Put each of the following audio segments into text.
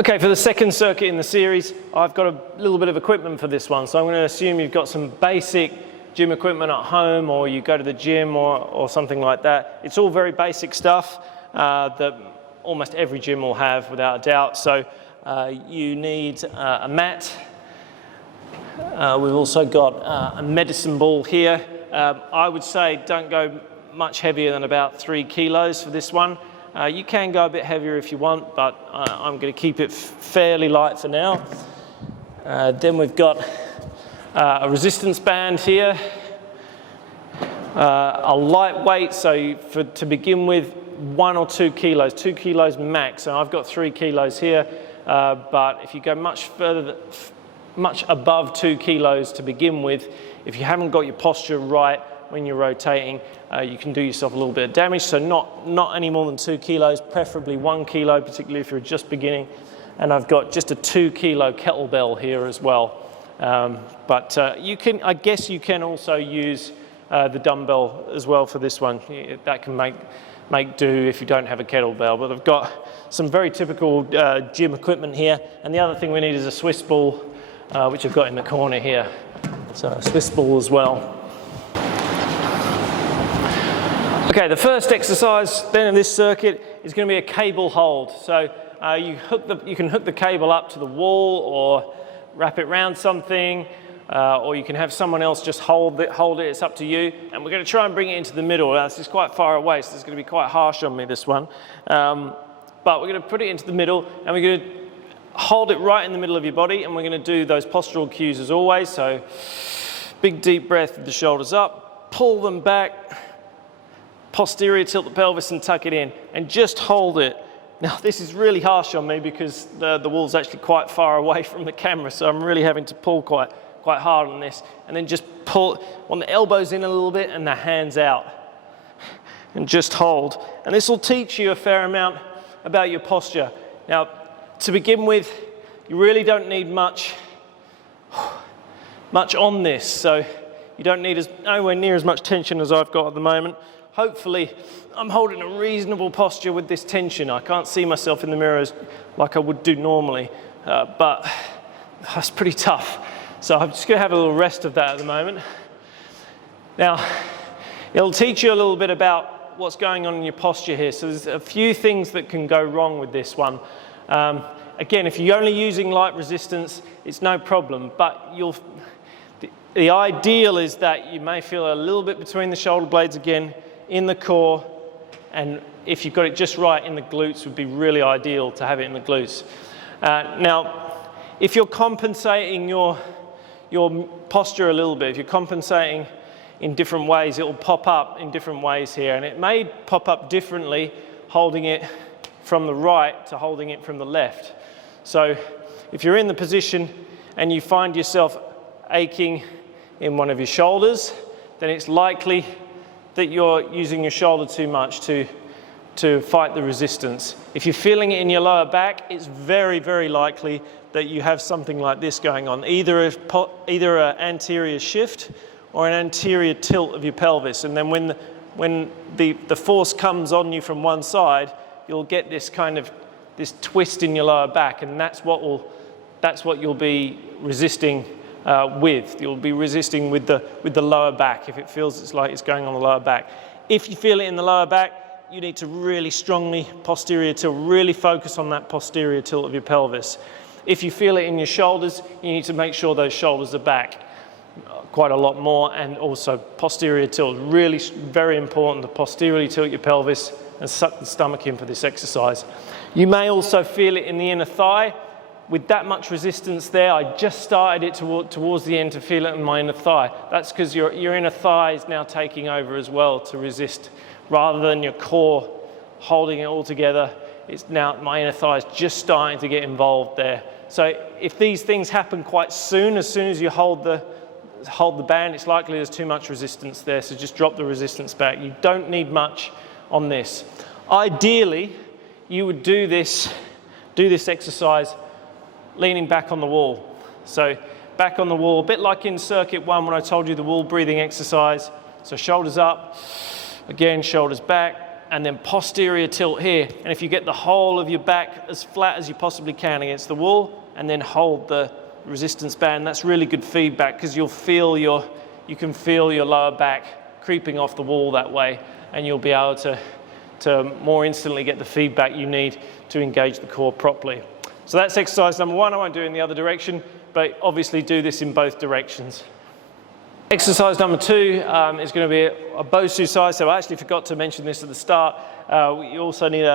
Okay, for the second circuit in the series, I've got a little bit of equipment for this one. So I'm going to assume you've got some basic gym equipment at home, or you go to the gym or something like that. It's all very basic stuff that almost every gym will have, without a doubt. So you need a mat. We've also got a medicine ball here. I would say don't go much heavier than about 3 kilos for this one. You can go a bit heavier if you want, but I'm going to keep it fairly light for now. Then we've got a resistance band here, a lightweight, so to begin with 1 or 2 kilos, 2 kilos max. And I've got 3 kilos here, but if you go much further, much above 2 kilos to begin with, if you haven't got your posture right when you're rotating, you can do yourself a little bit of damage. So not any more than 2 kilos, preferably 1 kilo, particularly if you're just beginning. And I've got just a 2 kilo kettlebell here as well. You can, I guess you can also use the dumbbell as well for this one. That can make do if you don't have a kettlebell. But I've got some very typical gym equipment here. And the other thing we need is a Swiss ball, which I've got in the corner here. So a Swiss ball as well. Okay, the first exercise then in this circuit is going to be a cable hold. So you can hook the cable up to the wall or wrap it around something, or you can have someone else just hold it. It's up to you. And we're going to try and bring it into the middle. Now, this is quite far away, so it's going to be quite harsh on me, this one. But we're going to put it into the middle, and we're going to hold it right in the middle of your body, and we're going to do those postural cues as always. So big deep breath with the shoulders up, pull them back, posterior tilt the pelvis and tuck it in, and just hold it. Now this is really harsh on me because the wall's actually quite far away from the camera, so I'm really having to pull quite hard on this, and then just pull on the elbows in a little bit and the hands out, and just hold. And this will teach you a fair amount about your posture. Now to begin with, you really don't need much on this, so you don't need nowhere near as much tension as I've got at the moment. Hopefully, I'm holding a reasonable posture with this tension. I can't see myself in the mirror like I would do normally, but that's pretty tough. So I'm just going to have a little rest of that at the moment. Now, it'll teach you a little bit about what's going on in your posture here. So there's a few things that can go wrong with this one. Again, if you're only using light resistance, it's no problem, but the ideal is that you may feel a little bit between the shoulder blades again, in the core, and if you've got it just right in the glutes, would be really ideal to have it in the glutes. Now, if you're compensating your posture a little bit, if you're compensating in different ways, it will pop up in different ways here, and it may pop up differently holding it from the right to holding it from the left. So if you're in the position and you find yourself aching in one of your shoulders, then it's likely that you're using your shoulder too much to fight the resistance. If you're feeling it in your lower back, it's very, very likely that you have something like this going on, either an anterior shift or an anterior tilt of your pelvis. And then when the force comes on you from one side, you'll get this kind of this twist in your lower back, and that's what you'll be resisting with. You'll be resisting with the lower back if it feels like it's going on the lower back. If you feel it in the lower back, you need to really strongly posterior tilt, really focus on that posterior tilt of your pelvis. If you feel it in your shoulders, you need to make sure those shoulders are back quite a lot more, and also posterior tilt, really very important to posteriorly tilt your pelvis and suck the stomach in for this exercise. You may also feel it in the inner thigh. With that much resistance there, I just started it towards the end to feel it in my inner thigh. That's because your inner thigh is now taking over as well to resist. Rather than your core holding it all together, it's now my inner thigh is just starting to get involved there. So if these things happen quite soon, as soon as you hold the band, it's likely there's too much resistance there, so just drop the resistance back. You don't need much on this. Ideally, you would do this exercise leaning back on the wall. So back on the wall, a bit like in circuit 1 when I told you the wall breathing exercise. So shoulders up, again, shoulders back, and then posterior tilt here. And if you get the whole of your back as flat as you possibly can against the wall, and then hold the resistance band, that's really good feedback, because you can feel your lower back creeping off the wall that way, and you'll be able to more instantly get the feedback you need to engage the core properly. So that's exercise number 1. I won't do it in the other direction, but obviously do this in both directions. Exercise number 2 is going to be a BOSU size. So I actually forgot to mention this at the start. You also need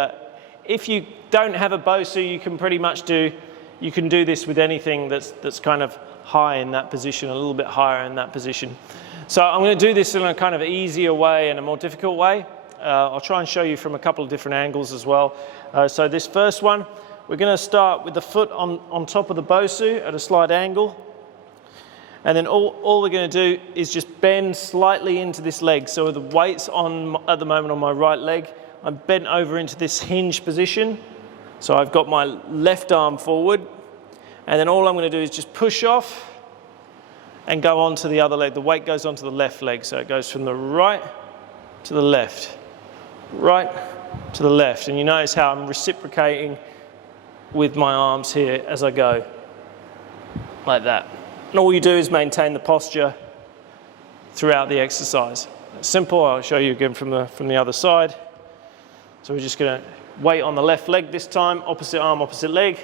if you don't have a BOSU, you can pretty much you can do this with anything that's kind of high in that position, a little bit higher in that position. So I'm going to do this in a kind of easier way and a more difficult way. I'll try and show you from a couple of different angles as well. So this first one, we're going to start with the foot on top of the BOSU at a slight angle. And then all we're going to do is just bend slightly into this leg. So the weight's at the moment on my right leg. I'm bent over into this hinge position. So I've got my left arm forward. And then all I'm going to do is just push off and go on to the other leg. The weight goes onto the left leg. So it goes from the right to the left. Right to the left. And you notice how I'm reciprocating with my arms here as I go. Like that. And all you do is maintain the posture throughout the exercise. It's simple. I'll show you again from the other side. So we're just going to weight on the left leg this time, opposite arm, opposite leg.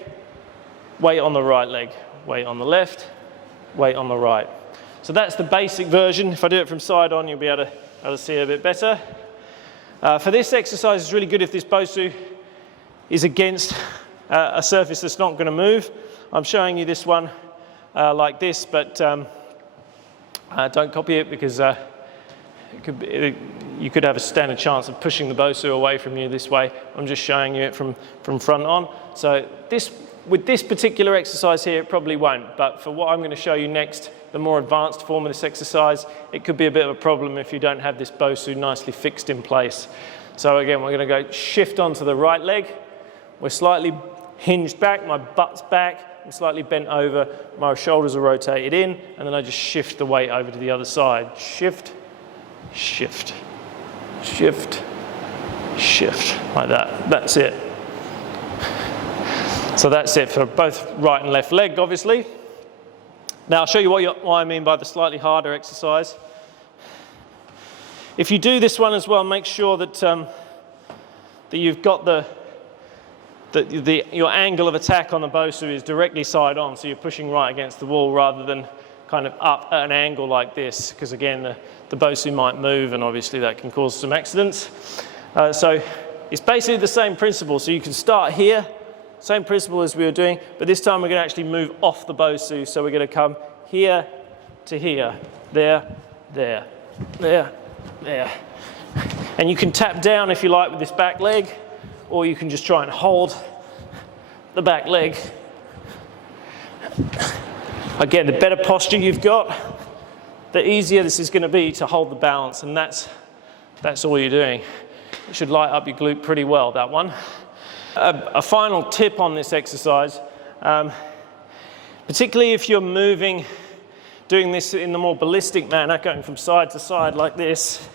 Weight on the right leg. Weight on the left, weight on the right. So that's the basic version. If I do it from side on, you'll be able to see it a bit better. For this exercise, it's really good if this BOSU is against a surface that's not going to move. I'm showing you this one like this, but don't copy it, because you could have a standard chance of pushing the BOSU away from you this way. I'm just showing you it from front on. So with this particular exercise here, it probably won't, but for what I'm going to show you next, the more advanced form of this exercise, it could be a bit of a problem if you don't have this BOSU nicely fixed in place. So again, we're going to go shift onto the right leg. We're slightly hinged back, my butt's back, I'm slightly bent over, my shoulders are rotated in, and then I just shift the weight over to the other side. Shift, shift, shift, shift, like that. That's it. So that's it for both right and left leg, obviously. Now I'll show you what I mean by the slightly harder exercise. If you do this one as well, make sure that you've got your angle of attack on the BOSU is directly side on, so you're pushing right against the wall rather than kind of up at an angle like this, because again the BOSU might move, and obviously that can cause some accidents. So it's basically the same principle. So you can start here, same principle as we were doing, but this time we're going to actually move off the BOSU. So we're going to come here to here, there, there, there, there. And you can tap down if you like with this back leg, or you can just try and hold the back leg. Again, the better posture you've got, the easier this is going to be to hold the balance, and that's all you're doing. It should light up your glute pretty well, that one. A final tip on this exercise, particularly if you're doing this in the more ballistic manner, going from side to side like this,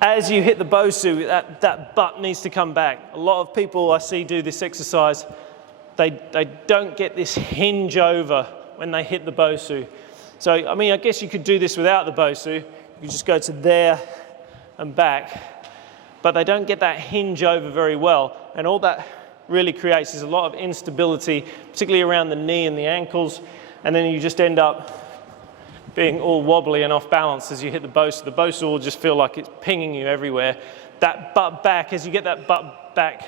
as you hit the BOSU, that butt needs to come back. A lot of people I see do this exercise, they don't get this hinge over when they hit the BOSU. So, I mean, I guess you could do this without the BOSU. You could just go to there and back. But they don't get that hinge over very well. And all that really creates is a lot of instability, particularly around the knee and the ankles. And then you just end up being all wobbly and off balance as you hit the BOSU. The BOSU will just feel like it's pinging you everywhere. That butt back, as you get that butt back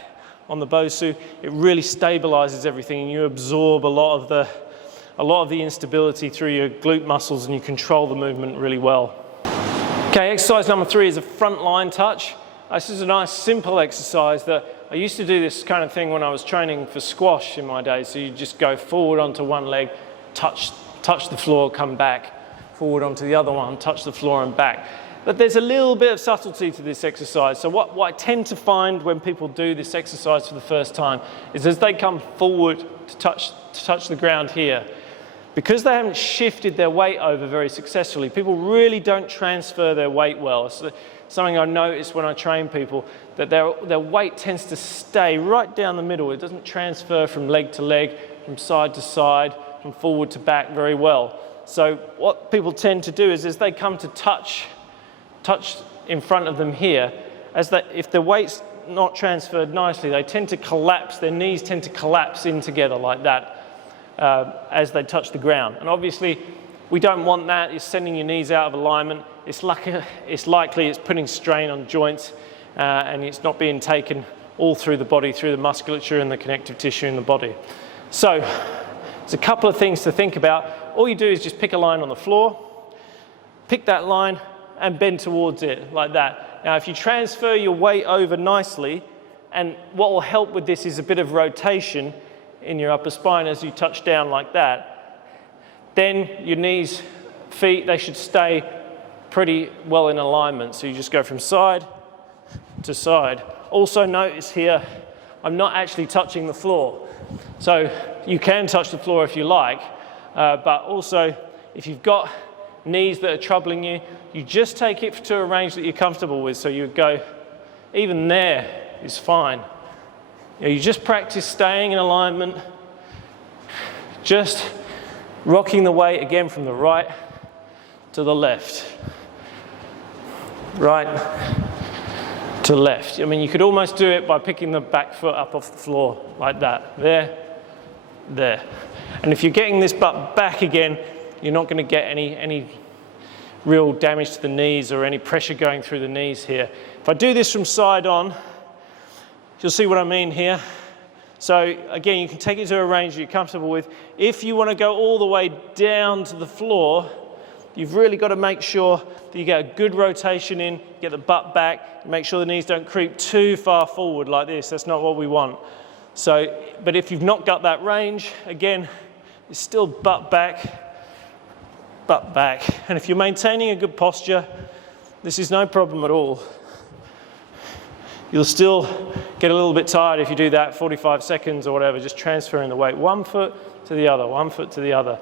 on the BOSU, it really stabilizes everything, and you absorb a lot of the instability through your glute muscles, and you control the movement really well. Okay, exercise number 3 is a frontline touch. This is a nice simple exercise that I used to do this kind of thing when I was training for squash in my day. So you just go forward onto one leg, touch the floor, come back, forward onto the other one, touch the floor and back. But there's a little bit of subtlety to this exercise. So what I tend to find when people do this exercise for the first time is as they come forward to touch the ground here, because they haven't shifted their weight over very successfully, people really don't transfer their weight well. So something I notice when I train people, that their weight tends to stay right down the middle. It doesn't transfer from leg to leg, from side to side, from forward to back very well. So what people tend to do is as they come to touch in front of them here, if the weight's not transferred nicely, they tend to collapse, their knees tend to collapse in together like that as they touch the ground. And obviously, we don't want that. It's sending your knees out of alignment. It's likely it's putting strain on joints and it's not being taken all through the body, through the musculature and the connective tissue in the body. So there's a couple of things to think about. All you do is just pick a line on the floor, pick that line and bend towards it like that. Now, if you transfer your weight over nicely, and what will help with this is a bit of rotation in your upper spine as you touch down like that, then your knees, feet, they should stay pretty well in alignment. So you just go from side to side. Also notice here, I'm not actually touching the floor. So you can touch the floor if you like, but also if you've got knees that are troubling you, you just take it to a range that you're comfortable with. So you would go, even there is fine. You just practice staying in alignment, just rocking the weight again from the right to the left. Right to left. I mean, you could almost do it by picking the back foot up off the floor like that. There, there. And if you're getting this butt back again, you're not going to get any real damage to the knees or any pressure going through the knees here. If I do this from side on, you'll see what I mean here. So again, you can take it to a range you're comfortable with. If you want to go all the way down to the floor, you've really got to make sure that you get a good rotation in, get the butt back, make sure the knees don't creep too far forward like this. That's not what we want. So, but if you've not got that range, again, it's still butt back. And if you're maintaining a good posture, this is no problem at all. You'll still get a little bit tired if you do that 45 seconds or whatever, just transferring the weight one foot to the other, one foot to the other.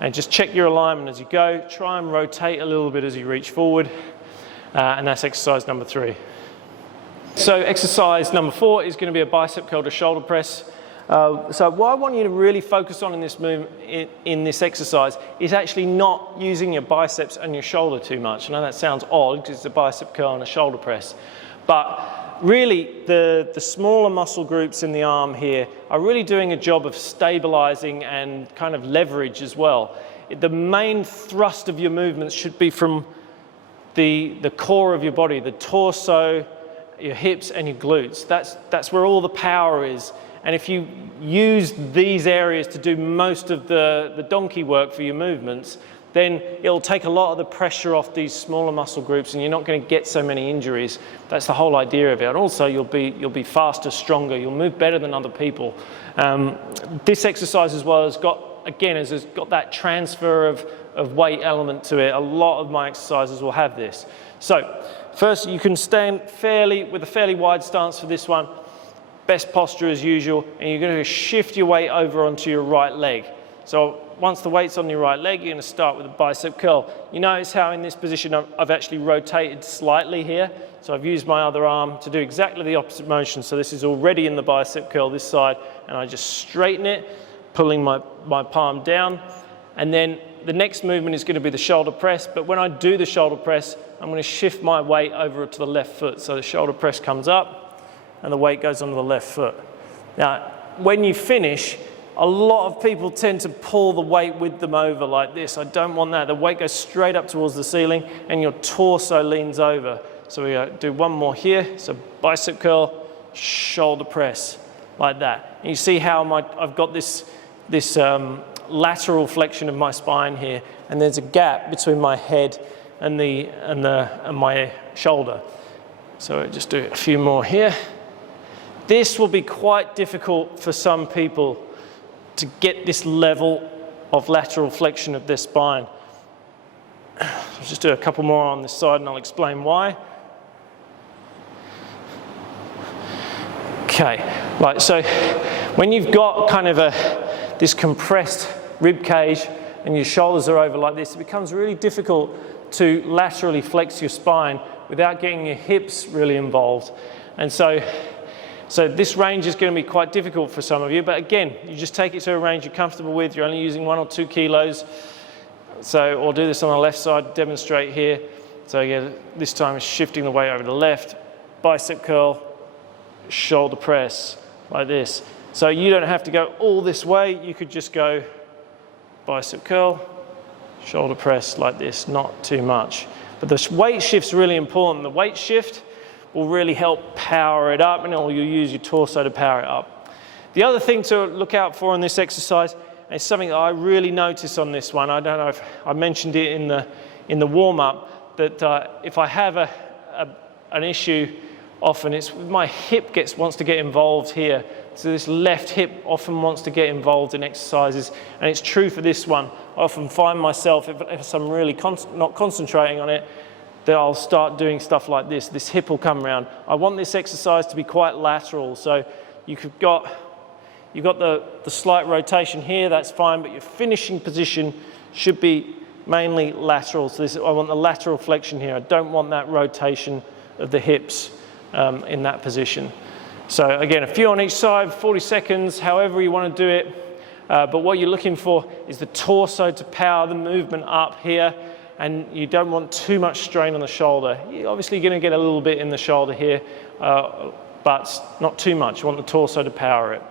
And just check your alignment as you go. Try and rotate a little bit as you reach forward. And that's exercise number 3. So exercise number 4 is going to be a bicep curl to shoulder press. So what I want you to really focus on in this movement, in this exercise, is actually not using your biceps and your shoulder too much. I know that sounds odd because it's a bicep curl and a shoulder press, but really the smaller muscle groups in the arm here are really doing a job of stabilizing and kind of leverage as well. The main thrust of your movements should be from the core of your body, the torso, your hips and your glutes. That's where all the power is. And if you use these areas to do most of the donkey work for your movements, then it'll take a lot of the pressure off these smaller muscle groups and you're not going to get so many injuries. That's the whole idea of it. And also you'll be faster, stronger, you'll move better than other people. This exercise as well has got that transfer of weight element to it. A lot of my exercises will have this. So first you can stand with a fairly wide stance for this one. Best posture as usual, and you're going to shift your weight over onto your right leg. So once the weight's on your right leg, you're going to start with a bicep curl. You notice how in this position I've actually rotated slightly here. So I've used my other arm to do exactly the opposite motion. So this is already in the bicep curl this side, and I just straighten it, pulling my palm down. And then the next movement is going to be the shoulder press. But when I do the shoulder press, I'm going to shift my weight over to the left foot. So the shoulder press comes up, and the weight goes onto the left foot. Now, when you finish, a lot of people tend to pull the weight with them over like this. I don't want that. The weight goes straight up towards the ceiling and your torso leans over. So we do one more here. So bicep curl, shoulder press, like that. And you see how I've got this lateral flexion of my spine here, and there's a gap between my head and my shoulder. So I just do a few more here. This will be quite difficult for some people to get this level of lateral flexion of their spine. I'll just do a couple more on this side and I'll explain why. Okay, right, so when you've got kind of this compressed rib cage and your shoulders are over like this, it becomes really difficult to laterally flex your spine without getting your hips really involved. And so this range is going to be quite difficult for some of you, but again, you just take it to a range you're comfortable with. You're only using 1 or 2 kilos. So, or do this on the left side, demonstrate here. So again, this time it's shifting the weight over to the left, bicep curl, shoulder press, like this. So you don't have to go all this way, you could just go bicep curl, shoulder press like this, not too much. But the weight shift's really important. The weight shift will really help power it up, and you'll use your torso to power it up. The other thing to look out for in this exercise, and it's something that I really notice on this one, I don't know if I mentioned it in the warm-up, that if I have an issue, often it's my hip wants to get involved here. So this left hip often wants to get involved in exercises, and it's true for this one. I often find myself, if I'm really not concentrating on it, that I'll start doing stuff like this. This hip will come around. I want this exercise to be quite lateral, so you've got the slight rotation here, that's fine, but your finishing position should be mainly lateral. So I want the lateral flexion here. I don't want that rotation of the hips in that position. So again, a few on each side, 40 seconds, however you want to do it. But what you're looking for is the torso to power the movement up here, and you don't want too much strain on the shoulder. You're obviously going to get a little bit in the shoulder here, but not too much. You want the torso to power it.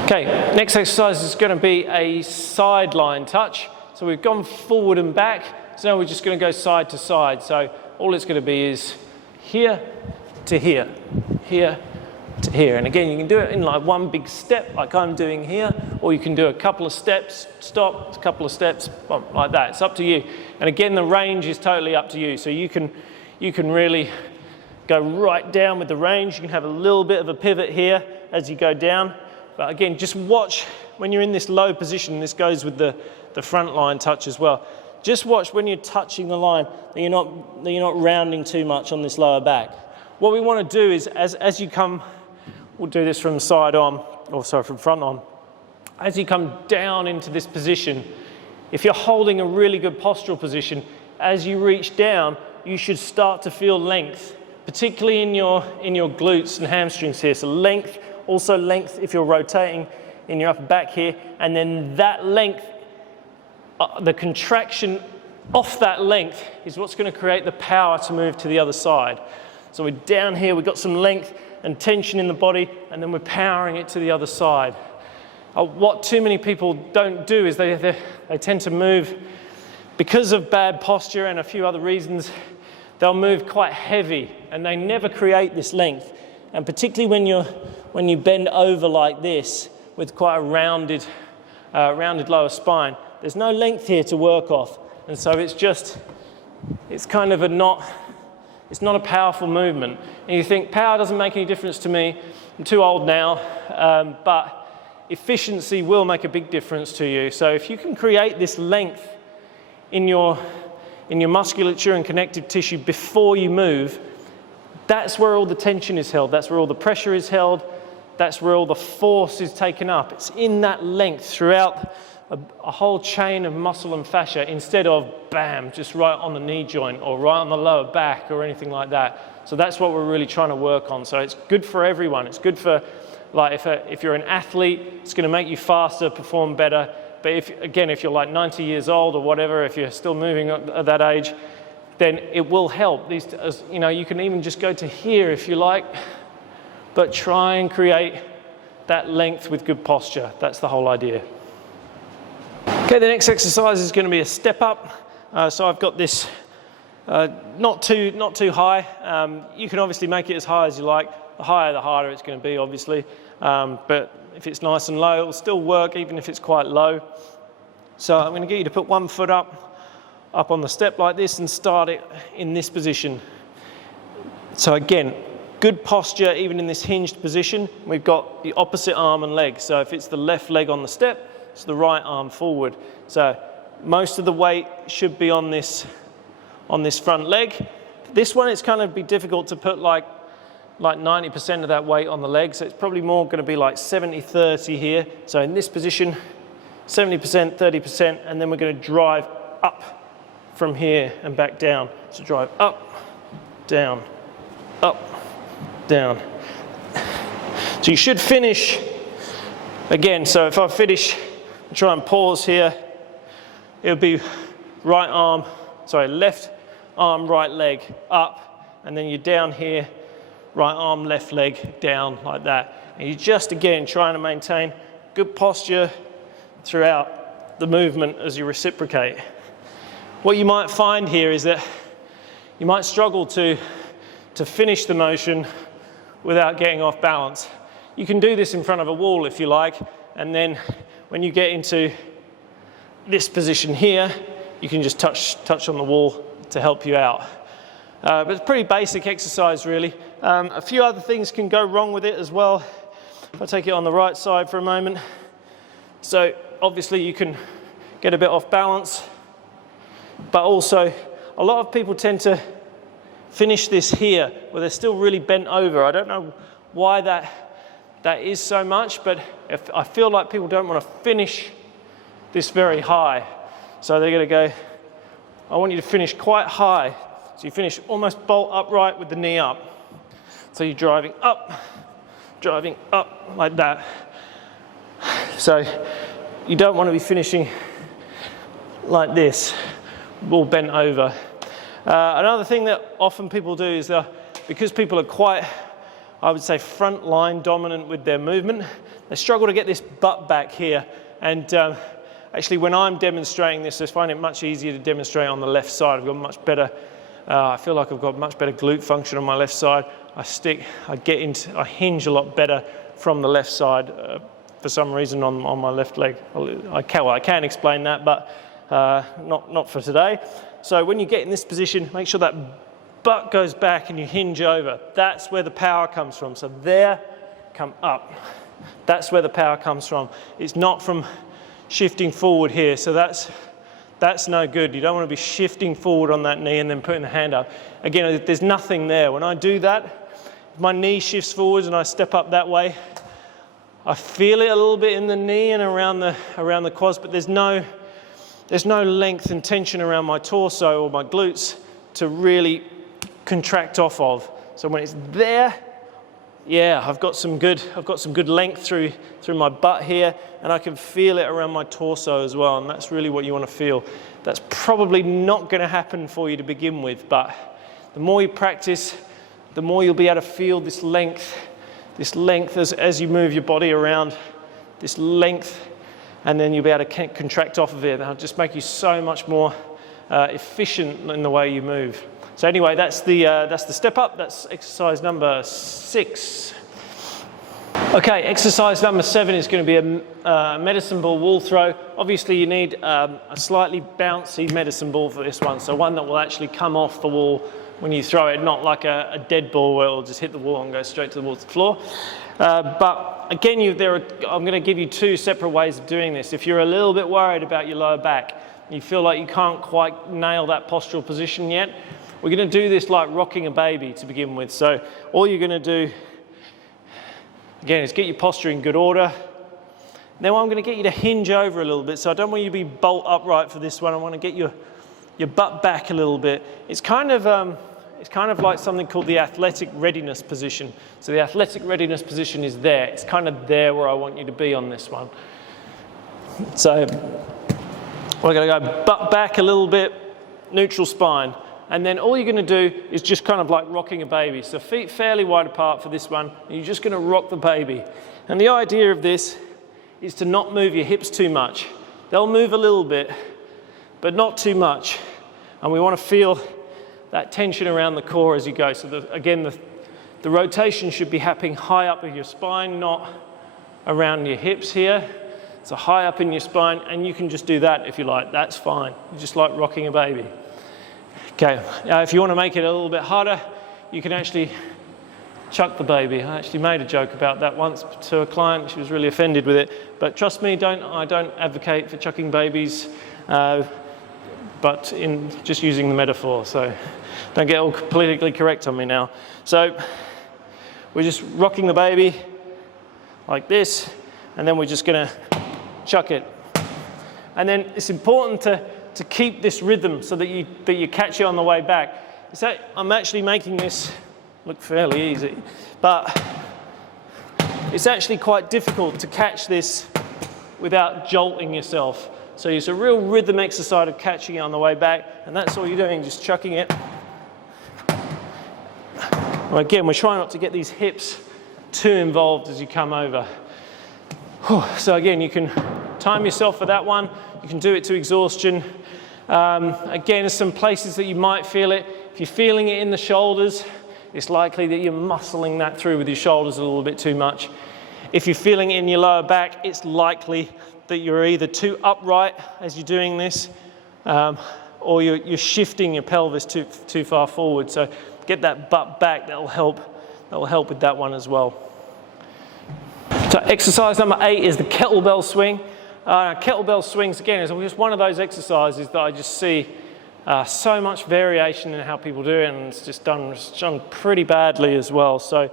Okay, next exercise is going to be a sideline touch. So we've gone forward and back, so now we're just going to go side to side. So all it's going to be is here to here, here to here. And again, you can do it in like one big step, like I'm doing here, or you can do a couple of steps, stop, a couple of steps, boom, like that. It's up to you. And again, the range is totally up to you. So you can really go right down with the range. You can have a little bit of a pivot here as you go down. But again, just watch when you're in this low position. This goes with the frontline touch as well. Just watch when you're touching the line that you're not rounding too much on this lower back. What we want to do is, as you come, we'll do this from side on, or sorry, from front on. As you come down into this position, if you're holding a really good postural position, as you reach down, you should start to feel length, particularly in your glutes and hamstrings here. So length, also length if you're rotating in your upper back here, and then that length, the contraction off that length is what's going to create the power to move to the other side. So we're down here, we've got some length and tension in the body, and then we're powering it to the other side. What too many people don't do is they tend to move, because of bad posture and a few other reasons, they'll move quite heavy, and they never create this length. And particularly when you bend over like this with quite a rounded lower spine, there's no length here to work off, and so it's kind of it's not a powerful movement. And you think, power doesn't make any difference to me, I'm too old now, but efficiency will make a big difference to you. So if you can create this length in your musculature and connective tissue before you move, that's where all the tension is held, that's where all the pressure is held, that's where all the force is taken up. It's in that length throughout a whole chain of muscle and fascia, instead of bam, just right on the knee joint or right on the lower back or anything like that. So that's what we're really trying to work on. So it's good for everyone. It's good for, like, if you're an athlete, it's going to make you faster, perform better. But if you're like 90 years old or whatever, if you're still moving at that age, then it will help. You can even just go to here if you like, but try and create that length with good posture. That's the whole idea. Okay, the next exercise is going to be a step up. So I've got this not too high. You can obviously make it as high as you like. The higher, the harder it's going to be, obviously. But if it's nice and low, it'll still work even if it's quite low. So I'm going to get you to put one foot up on the step like this and start it in this position. So again, good posture even in this hinged position. We've got the opposite arm and leg. So if it's the left leg on the step, it's the right arm forward. So most of the weight should be on this front leg. This one, it's kind of be difficult to put like 90% of that weight on the leg. So it's probably more going to be like 70-30 here. So in this position, 70%, 30%, and then we're going to drive up from here and back down. So drive up down, up, down. So you should finish, again, so if I finish, try and pause here, it'll be left arm, right leg, up, and then you're down here, right arm, left leg, down, like that. And you're just, again, trying to maintain good posture throughout the movement as you reciprocate. What you might find here is that you might struggle to finish the motion without getting off balance. You can do this in front of a wall if you like, and then when you get into this position here, you can just touch on the wall to help you out. But it's a pretty basic exercise, really. A few other things can go wrong with it as well. If I take it on the right side for a moment. So obviously you can get a bit off balance, but also a lot of people tend to finish this here where they're still really bent over. I don't know why that is so much, but I feel like people don't want to finish this very high. So they're going to go, I want you to finish quite high. So you finish almost bolt upright with the knee up. So you're driving up like that. So you don't want to be finishing like this, all bent over. Another thing that often people do is because people are quite, I would say, front line dominant with their movement, they struggle to get this butt back here. And actually, when I'm demonstrating this, I find it much easier to demonstrate on the left side. I've got much better, I feel like I've got much better glute function on my left side. I hinge a lot better from the left side for some reason on my left leg. I can explain that, but not for today. So when you get in this position, make sure that butt goes back and you hinge over. That's where the power comes from. So there, come up. That's where the power comes from. It's not from shifting forward here. So that's no good. You don't want to be shifting forward on that knee and then putting the hand up. Again, there's nothing there. When I do that, if my knee shifts forwards and I step up that way, I feel it a little bit in the knee and around the quads, but there's no length and tension around my torso or my glutes to really contract off of. So when it's there, yeah, I've got some good length through my butt here, and I can feel it around my torso as well, and that's really what you want to feel. That's probably not going to happen for you to begin with, but the more you practice, the more you'll be able to feel this length as you move your body around, this length, and then you'll be able to contract off of it. That'll just make you so much more efficient in the way you move. So anyway, that's the step up. That's exercise number 6. Okay, exercise number 7 is going to be a medicine ball wall throw. Obviously, you need a slightly bouncy medicine ball for this one, so one that will actually come off the wall when you throw it, not like a dead ball where it'll just hit the wall and go straight to the floor. But again, I'm going to give you 2 separate ways of doing this. If you're a little bit worried about your lower back, you feel like you can't quite nail that postural position yet, we're going to do this like rocking a baby to begin with. So all you're going to do, again, is get your posture in good order. Then I'm going to get you to hinge over a little bit. So I don't want you to be bolt upright for this one. I want to get your butt back a little bit. It's kind of like something called the athletic readiness position. So the athletic readiness position is there. It's kind of there where I want you to be on this one. So we're going to go butt back a little bit, neutral spine. And then all you're going to do is just kind of like rocking a baby. So feet fairly wide apart for this one. And you're just going to rock the baby. And the idea of this is to not move your hips too much. They'll move a little bit, but not too much. And we want to feel that tension around the core as you go. So the rotation should be happening high up in your spine, not around your hips here. So high up in your spine, and you can just do that if you like. That's fine. You just like rocking a baby. Okay, if you want to make it a little bit harder, you can actually chuck the baby. I actually made a joke about that once to a client. She was really offended with it. But trust me, I don't advocate for chucking babies, but in just using the metaphor. So don't get all politically correct on me now. So we're just rocking the baby like this, and then we're just going to chuck it. And then it's important to keep this rhythm so that you catch it on the way back. I'm actually making this look fairly easy, but it's actually quite difficult to catch this without jolting yourself. So it's a real rhythm exercise of catching it on the way back, and that's all you're doing, just chucking it. Well, again, we're trying not to get these hips too involved as you come over. So again, you can time yourself for that one. You can do it to exhaustion. Again, there's some places that you might feel it. If you're feeling it in the shoulders, it's likely that you're muscling that through with your shoulders a little bit too much. If you're feeling it in your lower back, it's likely that you're either too upright as you're doing this, or you're shifting your pelvis too far forward. So get that butt back. That'll help with that one as well. So exercise number 8 is the kettlebell swing. Kettlebell swings, again, is just one of those exercises that I just see so much variation in how people do it, and it's just done pretty badly as well. So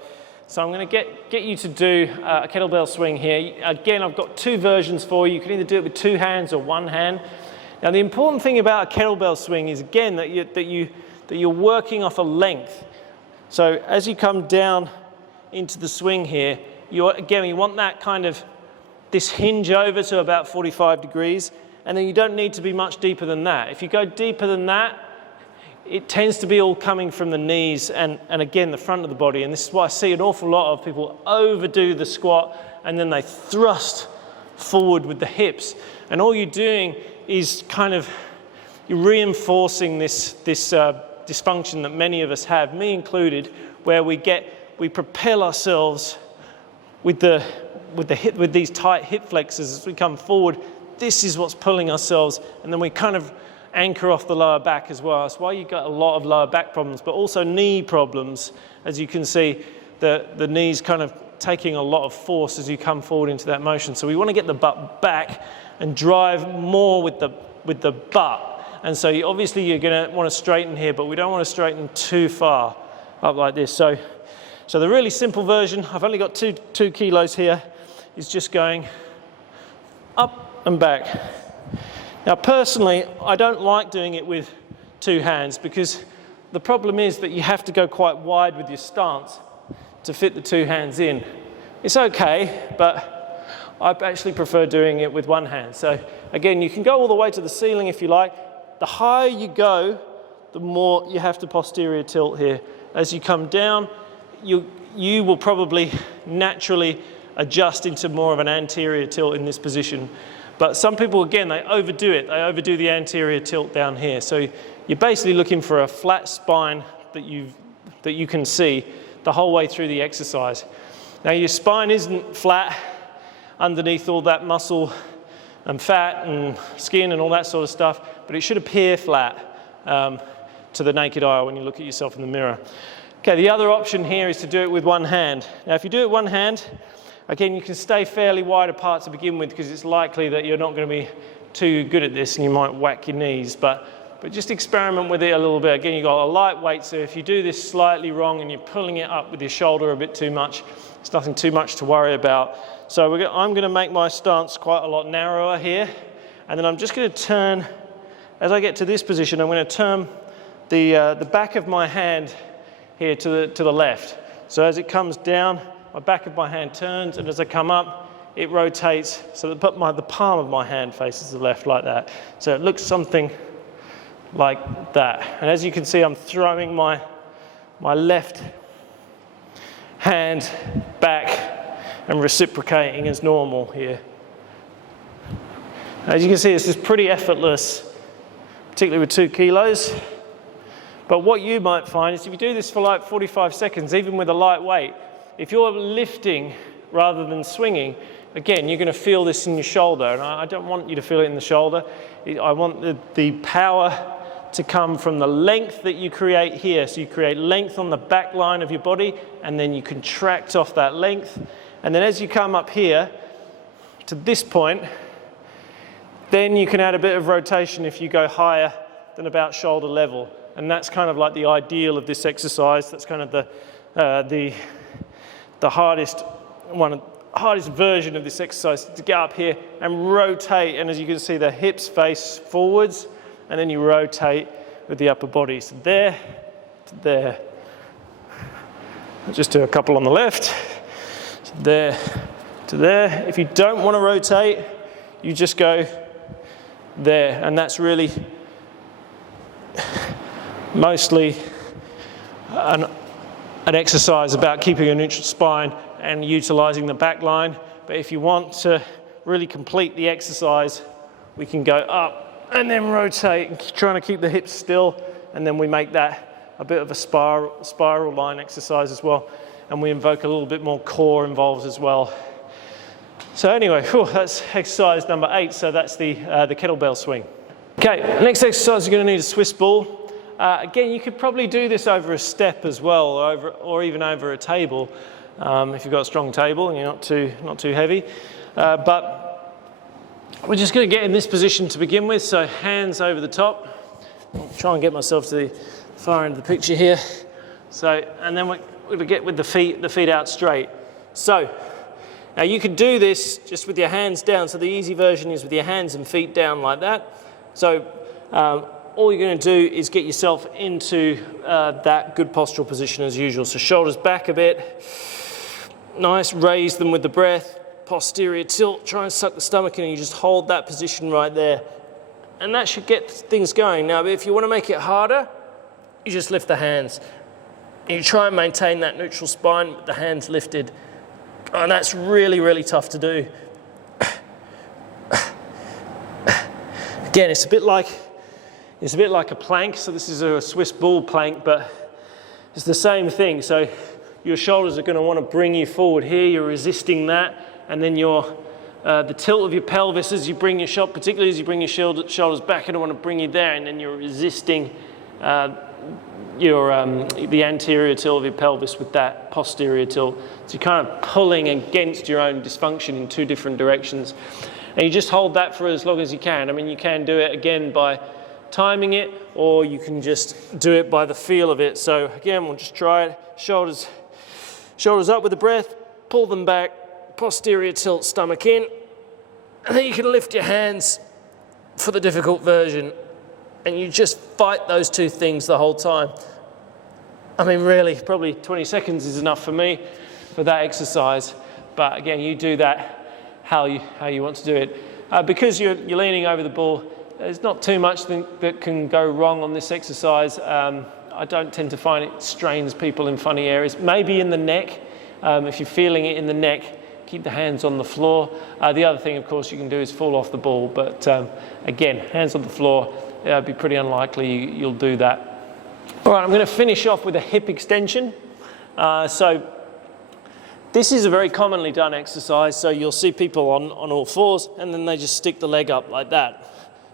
I'm going to get you to do a kettlebell swing here. Again, I've got 2 versions for you. You can either do it with 2 hands or 1 hand. Now, the important thing about a kettlebell swing is, again, that you're working off a length. So as you come down into the swing here, you want that kind of this hinge over to about 45 degrees, and then you don't need to be much deeper than that. If you go deeper than that, it tends to be all coming from the knees and again, the front of the body. And this is why I see an awful lot of people overdo the squat and then they thrust forward with the hips. And all you're doing is you're reinforcing this dysfunction that many of us have, me included, where we propel ourselves with these tight hip flexors as we come forward. This is what's pulling ourselves, and then we kind of anchor off the lower back as well. That's why you got a lot of lower back problems, but also knee problems. As you can see, the knees kind of taking a lot of force as you come forward into that motion. So we want to get the butt back and drive more with the butt. And so obviously you're going to want to straighten here, but we don't want to straighten too far up like this. So the really simple version, I've only got 2 kilos here, is just going up and back. Now, personally, I don't like doing it with 2 hands because the problem is that you have to go quite wide with your stance to fit the 2 hands in. It's okay, but I actually prefer doing it with 1 hand. So again, you can go all the way to the ceiling if you like. The higher you go, the more you have to posterior tilt here. As you come down, you will probably naturally adjust into more of an anterior tilt in this position. But some people, again, they overdo it. They overdo the anterior tilt down here. So you're basically looking for a flat spine that you can see the whole way through the exercise. Now, your spine isn't flat underneath all that muscle and fat and skin and all that sort of stuff, but it should appear flat to the naked eye when you look at yourself in the mirror. Okay, the other option here is to do it with 1 hand. Now, if you do it 1 hand, again, you can stay fairly wide apart to begin with because it's likely that you're not going to be too good at this and you might whack your knees, but just experiment with it a little bit. Again, you've got a light weight, so if you do this slightly wrong and you're pulling it up with your shoulder a bit too much, it's nothing too much to worry about. So I'm going to make my stance quite a lot narrower here, and then I'm just going to turn, as I get to this position, I'm going to turn the back of my hand here to the left. So as it comes down, my back of my hand turns, and as I come up, it rotates so that the palm of my hand faces the left like that. So it looks something like that. And as you can see, I'm throwing my left hand back and reciprocating as normal here. As you can see, this is pretty effortless, particularly with 2 kilos. But what you might find is if you do this for like 45 seconds, even with a light weight, if you're lifting rather than swinging, again, you're going to feel this in your shoulder. And I don't want you to feel it in the shoulder. I want the power to come from the length that you create here. So you create length on the back line of your body, and then you contract off that length. And then as you come up here to this point, then you can add a bit of rotation if you go higher than about shoulder level. And that's kind of like the ideal of this exercise. That's kind of the hardest version of this exercise, to get up here and rotate. And as you can see, the hips face forwards, and then you rotate with the upper body. So there to there. I'll just do a couple on the left, to there, to there. If you don't want to rotate, you just go there, and that's really mostly an exercise about keeping a neutral spine and utilizing the back line. But if you want to really complete the exercise, we can go up and then rotate, trying to keep the hips still, and then we make that a bit of a spiral line exercise as well, and we invoke a little bit more core involved as well. So anyway, that's exercise number 8. So that's the kettlebell swing. Okay, next exercise, you're going to need a Swiss ball. Again, you could probably do this over a step as well, or even over a table, if you've got a strong table and you're not too heavy. But we're just going to get in this position to begin with. So hands over the top. I'll try and get myself to the far end of the picture here. So, and then we get with the feet out straight. So now you can do this just with your hands down. So the easy version is with your hands and feet down like that. So all you're going to do is get yourself into that good postural position as usual. So shoulders back a bit. Nice, raise them with the breath. Posterior tilt, try and suck the stomach in, and you just hold that position right there. And that should get things going. Now, if you want to make it harder, you just lift the hands. You try and maintain that neutral spine with the hands lifted. And that's really, really tough to do. Again, it's a bit like a plank. So this is a Swiss ball plank, but it's the same thing. So your shoulders are going to want to bring you forward here. You're resisting that, and then the tilt of your pelvis as you bring your shoulders, particularly as you bring your shoulders back, I don't want to bring you there, and then you're resisting the anterior tilt of your pelvis with that posterior tilt. So you're kind of pulling against your own dysfunction in two different directions. And you just hold that for as long as you can. I mean, you can do it again by timing it, or you can just do it by the feel of it. So again, we'll just try it. Shoulders up with the breath, pull them back, posterior tilt, stomach in. And then you can lift your hands for the difficult version. And you just fight those two things the whole time. I mean, really, probably 20 seconds is enough for me for that exercise. But again, you do that how you want to do it. Because you're leaning over the ball, there's not too much that can go wrong on this exercise. I don't tend to find it strains people in funny areas. Maybe in the neck. If you're feeling it in the neck, keep the hands on the floor. The other thing, of course, you can do is fall off the ball. But again, hands on the floor. It'd be pretty unlikely you'll do that. All right, I'm going to finish off with a hip extension. So this is a very commonly done exercise. So you'll see people on all fours, and then they just stick the leg up like that.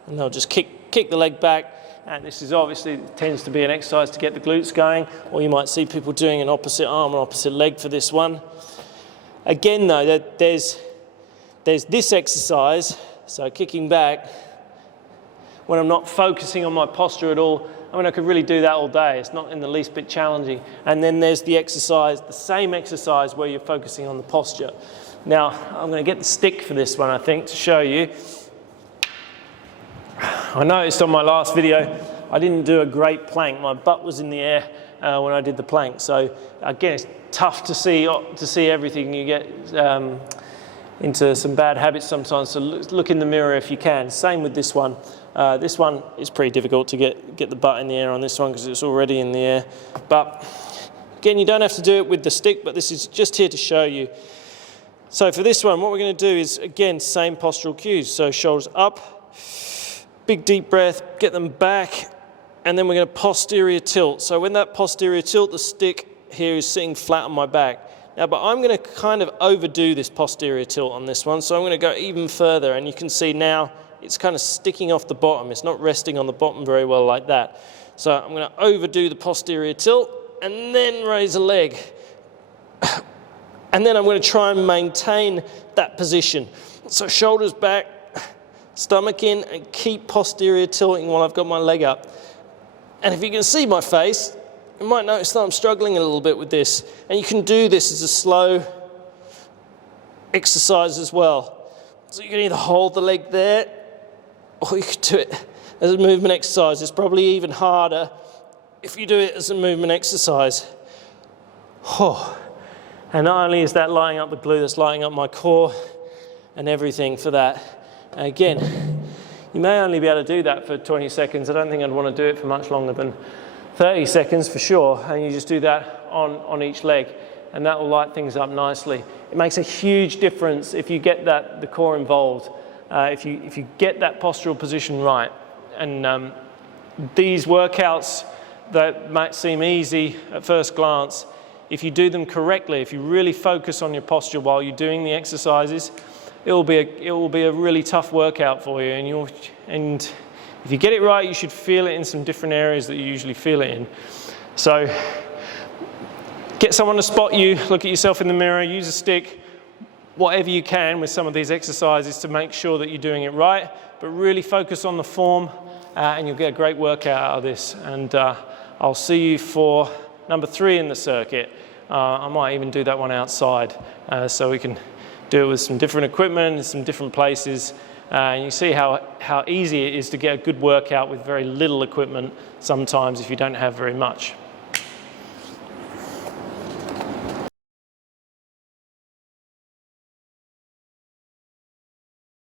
And they'll just kick the leg back. And this is obviously tends to be an exercise to get the glutes going. Or you might see people doing an opposite arm and opposite leg for this one. Again, though, there's this exercise, so kicking back, when I'm not focusing on my posture at all. I mean, I could really do that all day. It's not in the least bit challenging. And then there's the exercise, the same exercise where you're focusing on the posture. Now, I'm going to get the stick for this one, I think, to show you. I noticed on my last video, I didn't do a great plank. My butt was in the air when I did the plank. So again, it's tough to see everything. You get into some bad habits sometimes. So look in the mirror if you can. Same with this one. This one is pretty difficult to get the butt in the air on this one because it's already in the air. But again, you don't have to do it with the stick, but this is just here to show you. So for this one, what we're going to do is, again, same postural cues. So shoulders up, big deep breath, get them back, and then we're going to posterior tilt. So when that posterior tilt, the stick here is sitting flat on my back. Now, but I'm going to kind of overdo this posterior tilt on this one, so I'm going to go even further, and you can see now it's kind of sticking off the bottom. It's not resting on the bottom very well like that. So I'm going to overdo the posterior tilt and then raise a leg. And then I'm going to try and maintain that position. So shoulders back, stomach in, and keep posterior tilting while I've got my leg up. And if you can see my face, you might notice that I'm struggling a little bit with this. And you can do this as a slow exercise as well. So you can either hold the leg there, or you could do it as a movement exercise. It's probably even harder if you do it as a movement exercise, and not only is that lighting up the glute, that's lighting up my core and everything for that. And again, you may only be able to do that for 20 seconds. I don't think I'd want to do it for much longer than 30 seconds for sure. And you just do that on each leg, and that will light things up nicely. It makes a huge difference if you get the core involved, if you get that postural position right. And these workouts that might seem easy at first glance, if you do them correctly, if you really focus on your posture while you're doing the exercises, it will be a really tough workout for you. And if you get it right, you should feel it in some different areas that you usually feel it in. So get someone to spot you, look at yourself in the mirror, use a stick, whatever you can with some of these exercises to make sure that you're doing it right, but really focus on the form and you'll get a great workout out of this. And I'll see you for number 3 in the circuit. I might even do that one outside so we can do it with some different equipment in some different places. And you see how easy it is to get a good workout with very little equipment sometimes if you don't have very much.